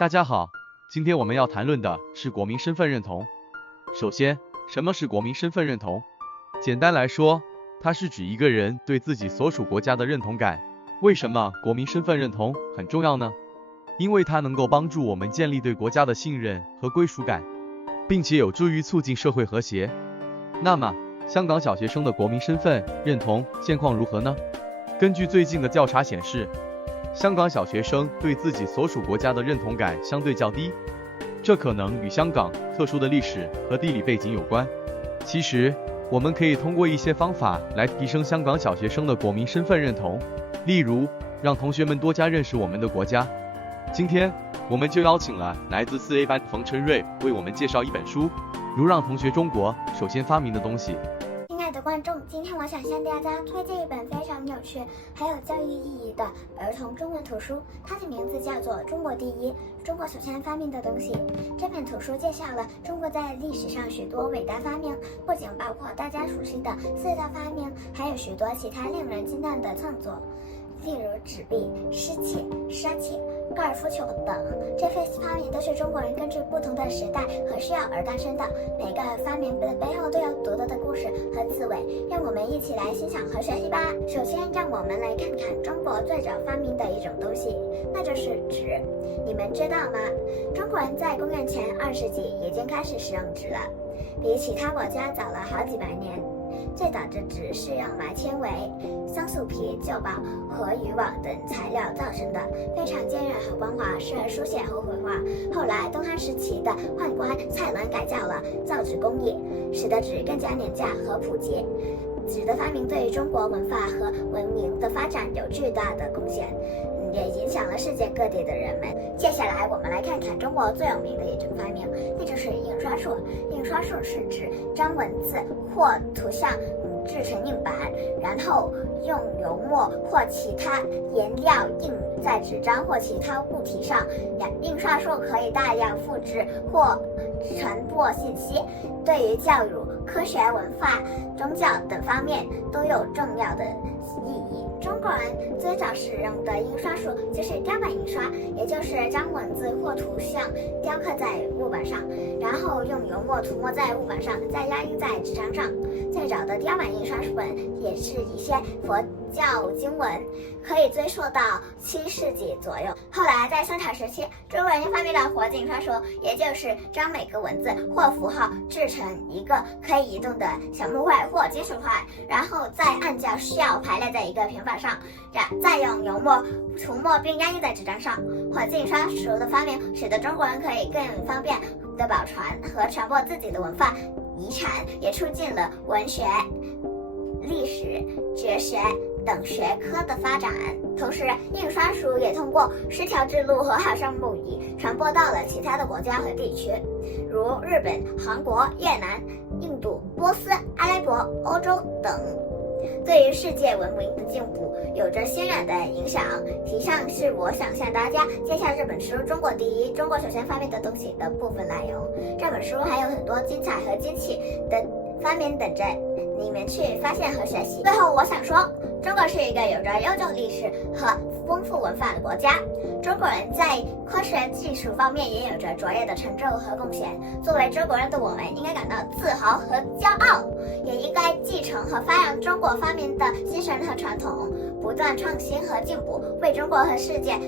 大家好，今天我们要谈论的是国民身份认同。首先，什么是国民身份认同？简单来说，它是指一个人对自己所属国家的认同感。为什么国民身份认同很重要呢？因为它能够帮助我们建立对国家的信任和归属感，并且有助于促进社会和谐。那么，香港小学生的国民身份认同现况如何呢？根据最近的调查显示，香港小学生对自己所属国家的认同感相对较低，这可能与香港特殊的历史和地理背景有关。其实，我们可以通过一些方法来提升香港小学生的国民身份认同，例如，让同学们多加认识我们的国家。今天，我们就邀请了来自4A 班冯晨瑞为我们介绍一本书，如让同学中国首先发明的东西。亲爱的观众，今天我想向大家推荐一本非常有趣还有教育意义的儿童中文图书，它的名字叫做《中国第一：中国首先发明的东西》。这本图书介绍了中国在历史上许多伟大发明，不仅包括大家熟悉的4大发明，还有许多其他令人惊叹的创作，例如纸币、湿器、沙器、高尔夫球等。这些发明都是中国人根据不同的时代和需要而诞生的，每个发明的背后都有独特的故事和滋味，让我们一起来欣赏和学习吧。首先，让我们来看看中国最早发明的一种东西，那就是纸。你们知道吗？中国人在公元前2世纪已经开始使用纸了，比其他国家早了好几百年。最早的纸是用来纤维、桑树皮、旧报和渔网等材料造成的，非常坚韧和光滑，适合书写和绘画。后来东汉时期的宦官蔡伦改造了造纸工艺，使得纸更加廉价和普及。纸的发明对于中国文化和文明的发展有巨大的贡献，也影响了世界各地的人们。接下来我们来看看中国最有名的一种发明，那就是印刷术。印刷术是指将文字或图像制成硬板，然后用油墨或其他颜料印在纸张或其他物体上。印刷术可以大量复制或传播信息，对于教育、科学、文化、宗教等方面都有重要的意义。中国人最早使用的印刷术就是雕版印刷，也就是将文字或图像雕刻在木板上，然后用油墨涂抹在木板上，再压印在纸张上。最早的雕版印刷本也是一些佛教经文，可以追溯到7世纪左右。后来在宋朝时期，中国人发明了活字印刷术，也就是将每个文字或符号制成一个可以移动的小木块或金属块，然后再按照需要排列在一个平板上，再用油墨涂抹并压印在纸张上。活字印刷术的发明使得中国人可以更方便的保存和传播自己的文化遗产，也促进了文学、历史、哲学等学科的发展。同时，印刷术也通过10条制路和海上贸易传播到了其他的国家和地区，如日本、韩国、越南、印度、波斯、阿拉伯、欧洲等，对于世界文明的进步有着深远的影响。以上是我想向大家介绍这本书《中国第一：中国首先发明的东西》的部分内容。这本书还有很多精彩和惊奇的发明等着你们去发现和学习。最后我想说，中国是一个有着悠久历史和丰富文化的国家，中国人在科学技术方面也有着卓越的成就和贡献。作为中国人的我们应该感到自豪和骄傲，也应该继承和发扬中国发明的精神和传统，不断创新和进步，为中国和世界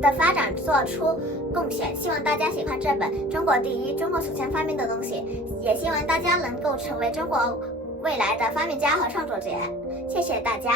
的发展做出贡献。希望大家喜欢这本《中国第一：中国首先发明的东西》，也希望大家能够成为中国未来的发明家和创作者。谢谢大家。